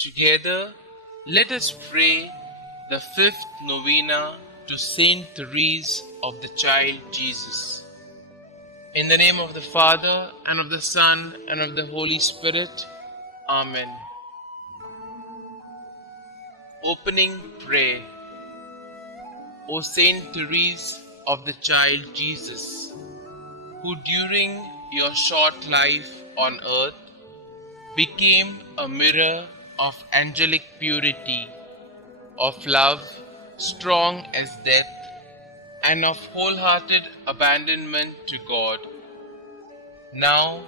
Together, let us pray the fifth novena to Saint Therese of the Child Jesus. In the name of the Father, and of the Son, and of the Holy Spirit. Amen. Opening Prayer. O Saint Therese of the Child Jesus, who during your short life on earth became a mirror of angelic purity, of love strong as death, and of wholehearted abandonment to God. Now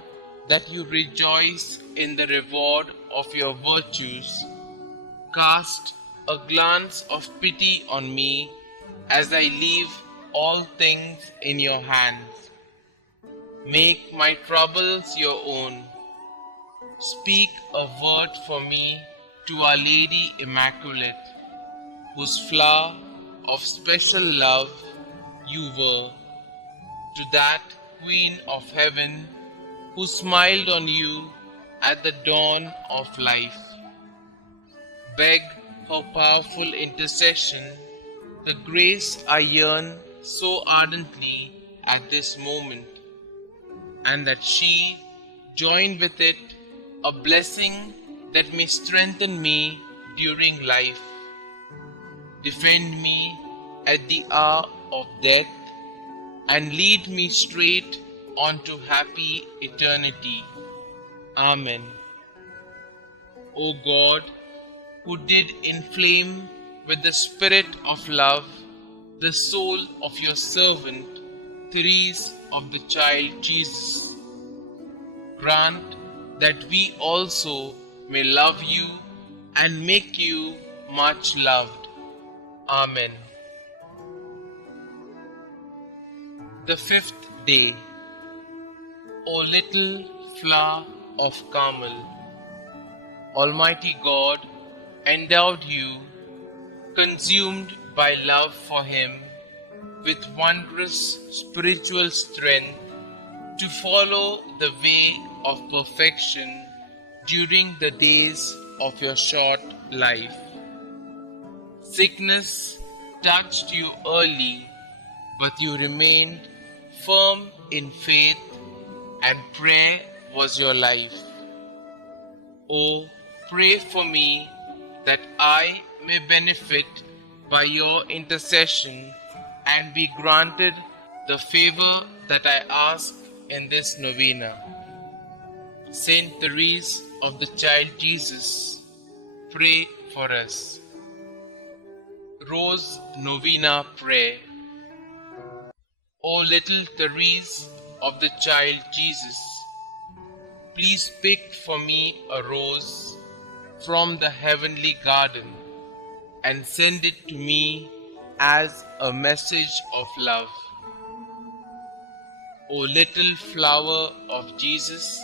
that you rejoice in the reward of your virtues, cast a glance of pity on me as I leave all things in your hands. Make my troubles your own. Speak a word for me to Our Lady Immaculate, whose flower of special love you were, to that Queen of Heaven who smiled on you at the dawn of life. Beg her powerful intercession, the grace I yearn so ardently at this moment, and that she join with it a blessing that may strengthen me during life, defend me at the hour of death, and lead me straight onto happy eternity. Amen. O God, who did inflame with the spirit of love the soul of your servant, Therese of the Child Jesus, grant that we also may love you and make you much loved. Amen. The fifth day. O little flower of Carmel, Almighty God endowed you, consumed by love for Him, with wondrous spiritual strength to follow the way of perfection during the days of your short life. Sickness touched you early, but you remained firm in faith, and prayer was your life. Oh, pray for me that I may benefit by your intercession and be granted the favor that I ask in this novena. Saint Therese of the Child Jesus, pray for us. Rose Novena Prayer. O little Therese of the Child Jesus, please pick for me a rose from the heavenly garden and send it to me as a message of love. O little flower of Jesus,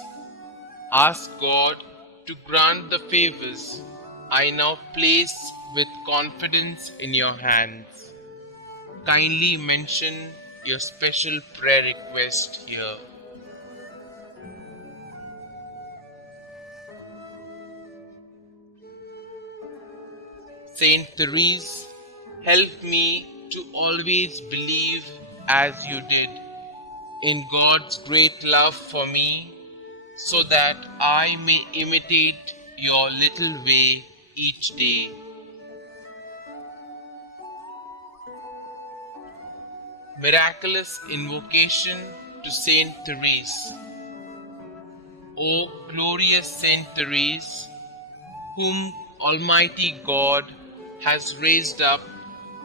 ask God to grant the favors I now place with confidence in your hands. Kindly mention your special prayer request here. Saint Therese, help me to always believe as you did in God's great love for me, so that I may imitate your little way each day. Miraculous Invocation to Saint Therese. O glorious Saint Therese, whom Almighty God has raised up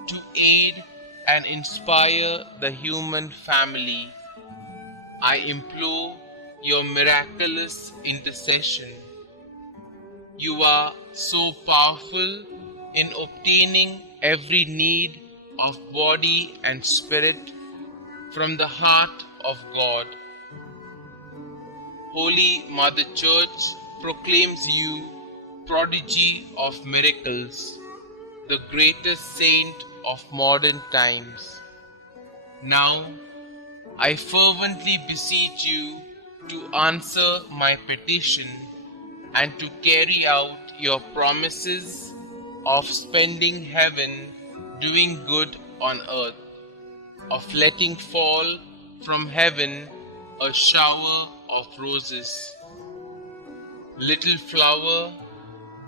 to aid and inspire the human family, I implore your miraculous intercession. You are so powerful in obtaining every need of body and spirit from the heart of God. Holy Mother Church proclaims you prodigy of miracles, the greatest saint of modern times. Now, I fervently beseech you to answer my petition and to carry out your promises of spending heaven doing good on earth, of letting fall from heaven a shower of roses. Little flower,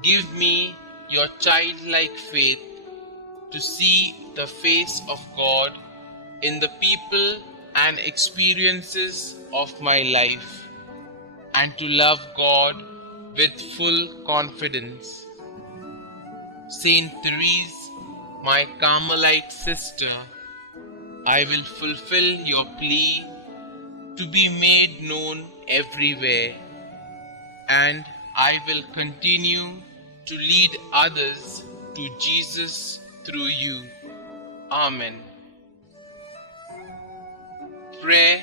give me your childlike faith to see the face of God in the people and experiences of my life, and to love God with full confidence. Saint Therese, my Carmelite sister, I will fulfill your plea to be made known everywhere, and I will continue to lead others to Jesus through you. Amen. Pray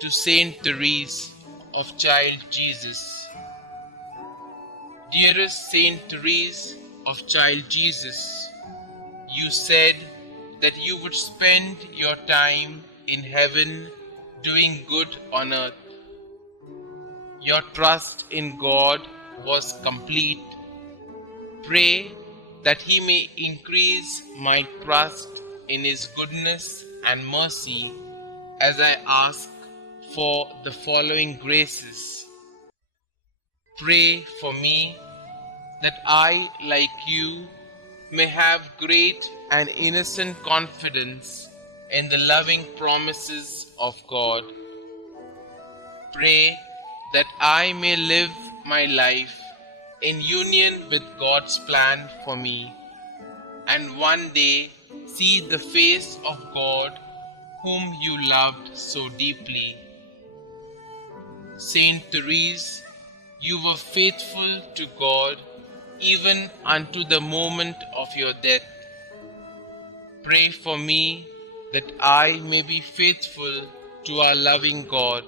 to Saint Therese of Child Jesus. Dearest Saint Therese of Child Jesus, you said that you would spend your time in heaven doing good on earth. Your trust in God was complete. Pray that He may increase my trust in His goodness and mercy as I ask for the following graces. Pray for me that I, like you, may have great and innocent confidence in the loving promises of God. Pray that I may live my life in union with God's plan for me, and one day see the face of God whom you loved so deeply. Saint Therese, you were faithful to God even unto the moment of your death. Pray for me that I may be faithful to our loving God.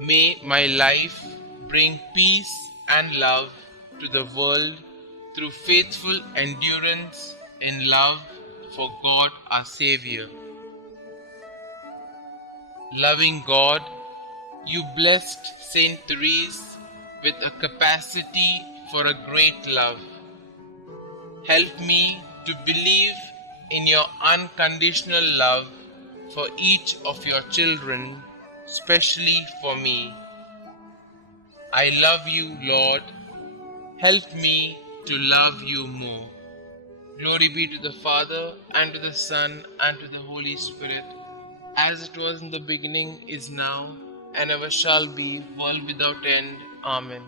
May my life bring peace and love to the world through faithful endurance in love for God our Savior. Loving God, you blessed Saint Therese with a capacity for a great love. Help me to believe in your unconditional love for each of your children, especially for me. I love you, Lord. Help me to love you more. Glory be to the Father, and to the Son, and to the Holy Spirit, as it was in the beginning, is now, and ever shall be, world without end. Amen.